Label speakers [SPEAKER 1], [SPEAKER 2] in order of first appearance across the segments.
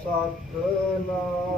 [SPEAKER 1] සත්‍යනා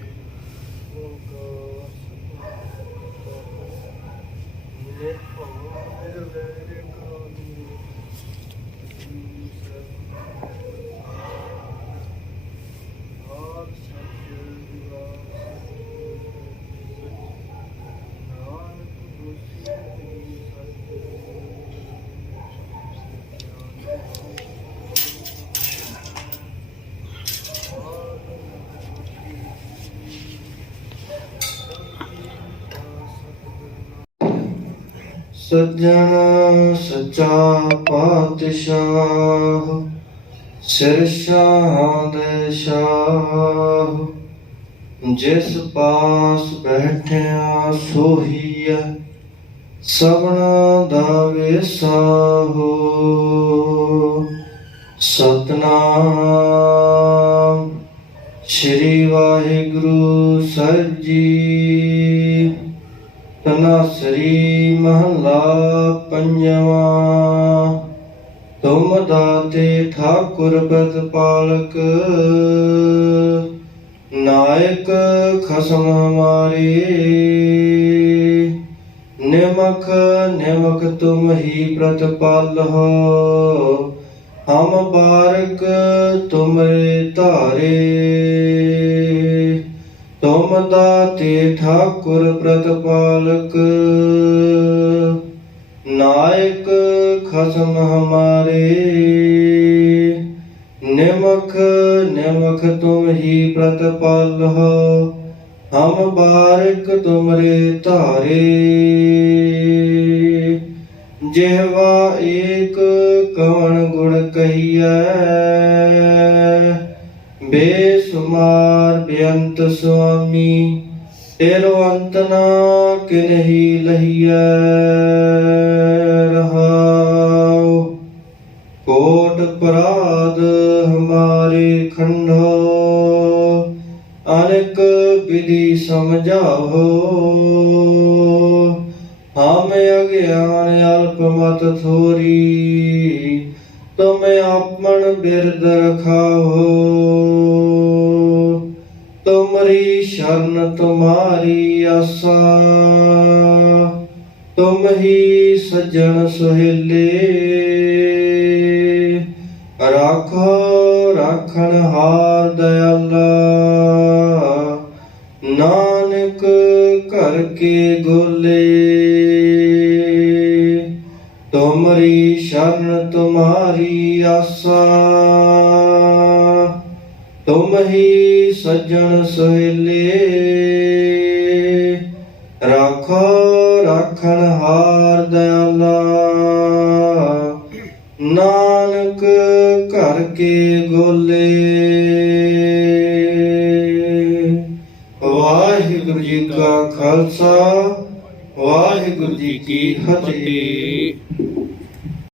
[SPEAKER 2] ਜੀ ਕੀ
[SPEAKER 1] ਸੱਜਣ ਸੱਚਾ ਪਾਤਸ਼ਾਹ ਸਿਰਸ਼ਾਂ ਦੇ ਸ਼ਾਹ। ਜਿਸ ਪਾਸ ਬੈਠਿਆ ਸੋਹੀਐ ਸਭਨਾ ਦਾ ਵਿਸਾਹੋ ਸਤਨਾਮ, ਸ੍ਰੀ ਵਾਹਿਗੁਰੂ ਸਾਹਿਬ ਜੀ। ਤਨਾਸਰੀ ਮਹਲਾ ਪੰਜਵਾ। ਤੁਮ ਦਾਤੇ ਠਾਕੁਰ ਪ੍ਰਤਪਾਲਕ ਨਾਇਕ ਖਸਮ ਹਮਾਰੇ। ਨਿਮਕ ਨਿਮਖ ਤੁਮ ਹੀ ਪ੍ਰਤਪਾਲਹੁ ਹਮ ਬਾਰਕ ਤੁਮਰੇ ਧਾਰੇ। ਤੁਮ ਦਾਤੇ ਠਾਕੁਰ ਪ੍ਰਤਪਾਲਕ। ਨਾਇਕ ਖਸਮ ਹਮਾਰੇ, ਨਿਮਖ ਨਿਮਖ ਤੁਮ ਹੀ ਪ੍ਰਤਪਾਲਹੁ ਹਮ ਬਾਰਿਕ ਤੁਮਰੇ ਧਾਰੇ। ਜਿਹਵਾ ਏਕ ਕਵਣ ਗੁਣ ਕਹੀਐ, ਬੇਸੁਮਾਰ ਬੇਅੰਤ ਸੁਆਮੀ ਤੇਰੋ ਅੰਤ ਨਾ ਕਿਨਹੀ ਲਹੀਐ ਰਹਾਉ ਕੋਟ ਪਰਾਧ ਹਮਾਰੇ ਖੰਡੋ ਅਨਕ ਵਿਧੀ ਸਮਝਾਓ ਹਮ ਅਗਿਆਨ ਅਲਪ ਮਤ ਥੋਰੀ ਤੁਮ ਆਪਣ ਬਿਰਦ ਰਖਾਓ ਤੁਮਰੀ ਸ਼ਰਨ ਤੁਮਾਰੀ ਆਸਾ। ਤੁਮ ਹੀ ਸੱਜਣ ਸੁਹੇਲੇ। ਰਾਖੋ, ਰਾਖਣ ਹਾਰ ਦਇਆਲਾ। ਨਾਨਕ ਘਰ ਕੇ ਗੋਲੇ। ਤੁਮਰੀ ਸ਼ਰਨ ਤੁਮਾਰੀ ਆਸਾ। ਤੁਮ ਸੱਜਣ ਸੋਹਿਲੇ। ਰਾਖੋ, ਰਾਖਣ ਹਾਰ ਦਇਆਲਾ। ਨਾਨਕ ਘਰ ਕੇ ਗੋਲੇ। ਵਾਹਿਗੁਰੂ ਜੀ ਕਾ ਖਾਲਸਾ, ਵਾਹਿਗੁਰੂ ਜੀ ਕੀ ਫਤਿਹ।